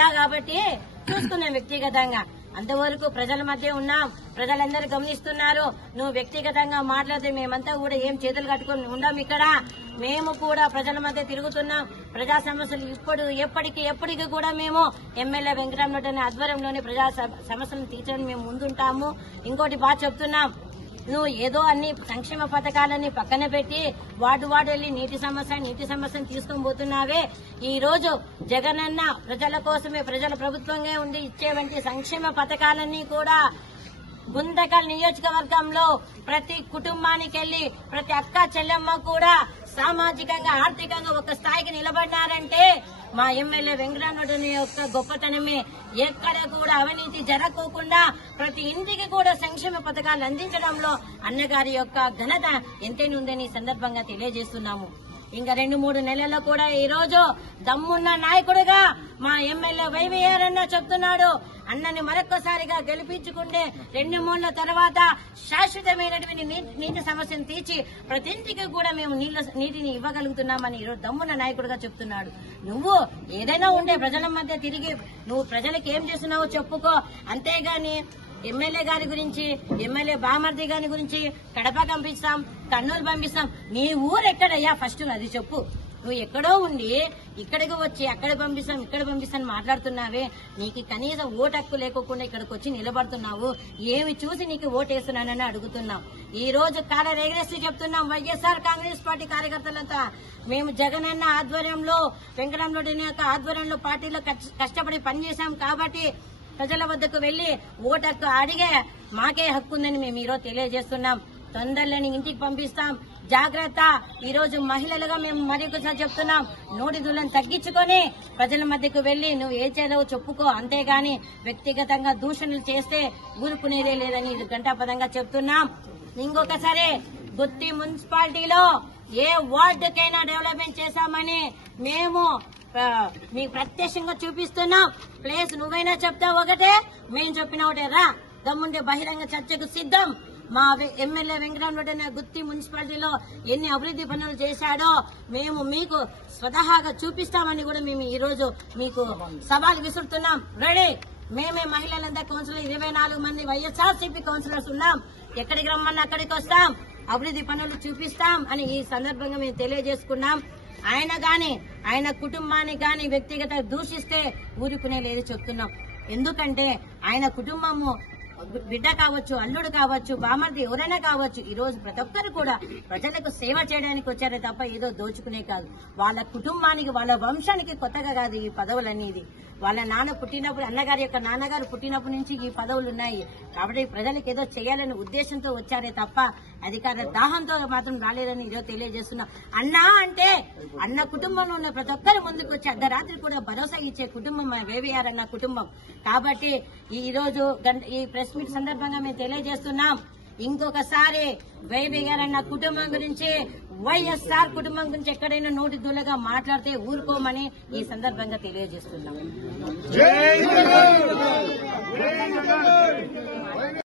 ఉండా కాబట్టి చూసుకున్నాం వ్యక్తిగతంగా. అంతవరకు ప్రజల మధ్య ఉన్నాం, ప్రజలందరూ గమనిస్తున్నారు. నువ్వు వ్యక్తిగతంగా మాట్లాడితే మేమంతా కూడా ఏం చేతులు కట్టుకుని ఉండం. ఇక్కడ మేము కూడా ప్రజల మధ్య తిరుగుతున్నాం. ప్రజా సమస్యలు ఎప్పటికీ కూడా మేము ఎమ్మెల్యే వెంకటరామరెడ్డి ఆధ్వర్యంలోనే ప్రజా సమస్యలను తీర్చడానికి మేము ముందుంటాము. ఇంకోటి బాగా చెప్తున్నాం, నువ్వు ఏదో అన్ని సంక్షేమ పథకాలన్నీ పక్కన పెట్టి వార్డు వెళ్లి నీటి సమస్యను తీసుకొని పోతున్నావే. ఈ రోజు జగనన్న ప్రజల కోసమే, ప్రజల ప్రభుత్వంగా ఉండి ఇచ్చేవంటి సంక్షేమ పథకాలన్నీ కూడా గుంతకల్ నియోజకవర్గంలో ప్రతి కుటుంబానికి వెళ్లి ప్రతి అక్క చెల్లెమ్మ కూడా సామాజికంగా ఆర్థికంగా ఒక స్థాయికి నిలబడినారంటే మా ఎమ్మెల్యే వెంకటరామరెడ్డి యొక్క గొప్పతనమే. ఎక్కడ కూడా అవినీతి జరగకుండా ప్రతి ఇంటికి కూడా సంక్షేమ పథకాలు అందించడంలో అన్నగారి యొక్క ఘనత ఎంతైనా ఉందని ఈ సందర్భంగా తెలియజేస్తున్నాము. ఇంకా 2-3 నెలల్లో కూడా ఈ రోజు దమ్మున్న నాయకుడిగా మా ఎమ్మెల్యే వైవీఆర్ అన్న చెప్తున్నాడు. అన్నని మరొక్కసారిగా గెలిపించుకుంటే 2-3 తర్వాత శాశ్వతమైనటువంటి నీటి సమస్యను తీర్చి ప్రతి ఇంటికి కూడా మేము నీటిని ఇవ్వగలుగుతున్నామని ఈరోజు దమ్మున్న నాయకుడిగా చెప్తున్నాడు. నువ్వు ఏదైనా ఉండే ప్రజల మధ్య తిరిగి నువ్వు ప్రజలకు ఏం చేస్తున్నావో చెప్పుకో, అంతేగాని ఎమ్మెల్యే గారి గురించి, ఎమ్మెల్యే బామర్ది గారి గురించి కడప పంపిస్తాం, కర్నూలు పంపిస్తాం. నీ ఊరు ఎక్కడయ్యా ఫస్ట్ అది చెప్పు. నువ్వు ఎక్కడో ఉండి ఇక్కడికి వచ్చి అక్కడ పంపిస్తాను మాట్లాడుతున్నావే. నీకు కనీసం ఓటు హక్కు లేకోకుండా ఇక్కడికి వచ్చి నిలబడుతున్నావు. ఏమి చూసి నీకు ఓటేస్తున్నానని అడుగుతున్నాం. ఈ రోజు కాలర్ ఎగరేసి చెప్తున్నాం, వైఎస్ఆర్ కాంగ్రెస్ పార్టీ కార్యకర్తలంతా మేము జగనన్న ఆధ్వర్యంలో, వెంకటరామరెడ్డి యొక్క ఆధ్వర్యంలో పార్టీలో కష్టపడి పనిచేశాం కాబట్టి ప్రజల వద్దకు వెళ్లి ఓటు హక్కు అడిగే మాకే హక్కు ఉందని మేము ఈరోజు తెలియజేస్తున్నాం. తొందరలోని ఇంటికి పంపిస్తాం. జాగ్రత్త. ఈ రోజు మహిళలుగా మేము మరొకసారి చెప్తున్నాం, నోటి దూలను తగ్గించుకొని ప్రజల మధ్యకు వెళ్లి నువ్వు ఏ చేదవో చెప్పుకో, అంతేగాని వ్యక్తిగతంగా దూషణలు చేస్తే ఊరుకునేదే లేదని గంటాపదంగా చెప్తున్నాం. ఇంకొకసారి గుత్తి మున్సిపాలిటీలో ఏ వార్డుకైనా డెవలప్మెంట్ చేశామని మేము మీకు ప్రత్యక్షంగా చూపిస్తున్నాం. ప్లేస్ నువ్వైనా చెప్తావు ఒకటే, మేము చెప్పిన ఒకటే. రా, దమ్ముంటే బహిరంగ చర్చకు సిద్ధం. మా ఎమ్మెల్యే వెంకటరామరెడ్డి గుత్తి మున్సిపాలిటీలో ఎన్ని అభివృద్ధి పనులు చేశాడో మేము మీకు స్వతహాగా చూపిస్తామని కూడా మేము ఈ రోజు మీకు సవాల్ విసురుతున్నాం. రెడీ. మేమే మహిళలంతా కౌన్సిలర్ 24 మంది వైఎస్ఆర్సీపీ కౌన్సిలర్స్ ఉన్నాం. ఎక్కడికి రమ్మన్నా అక్కడికి వస్తాం, అభివృద్ధి పనులు చూపిస్తాం అని ఈ సందర్భంగా మేము తెలియజేసుకున్నాం. ఆయన కుటుంబాన్ని గాని వ్యక్తిగత దూషిస్తే ఊరుకునే లేదు చెప్తున్నాం. ఎందుకంటే ఆయన కుటుంబము బిడ్డ కావచ్చు, అల్లుడు కావచ్చు, బామర్ది ఎవరైనా కావచ్చు, ఈ రోజు ప్రతి ఒక్కరు కూడా ప్రజలకు సేవ చేయడానికి వచ్చారే తప్ప ఏదో దోచుకునే కాదు. వాళ్ళ కుటుంబానికి, వాళ్ళ వంశానికి కొత్తగా కాదు ఈ పదవులనేది. వాళ్ళ నాన్న పుట్టినప్పుడు, అన్నగారి యొక్క నాన్నగారు పుట్టినప్పటి నుంచి ఈ పదవులు ఉన్నాయి. కాబట్టి ప్రజలకు ఏదో చేయాలనే ఉద్దేశంతో వచ్చారే తప్ప అధికార దాహంతో మాత్రం రాలేదని ఈరోజు తెలియజేస్తున్నా. అన్నా అంటే అన్న కుటుంబంలో ఉన్న ప్రతి ఒక్కరు ముందుకు వచ్చి అర్ధరాత్రి కూడా భరోసా ఇచ్చే కుటుంబం వైవీఆర్ అన్న కుటుంబం. కాబట్టి ఈ రోజు ఈ ప్రెస్ మీట్ సందర్భంగా మేము తెలియజేస్తున్నాం, ఇంకొకసారి వైవీఆర్ అన్న కుటుంబం గురించి, వైఎస్ఆర్ కుటుంబం గురించి ఎక్కడైనా నోటి దూలగా మాట్లాడితే ఊరుకోమని ఈ సందర్భంగా తెలియజేస్తున్నాం.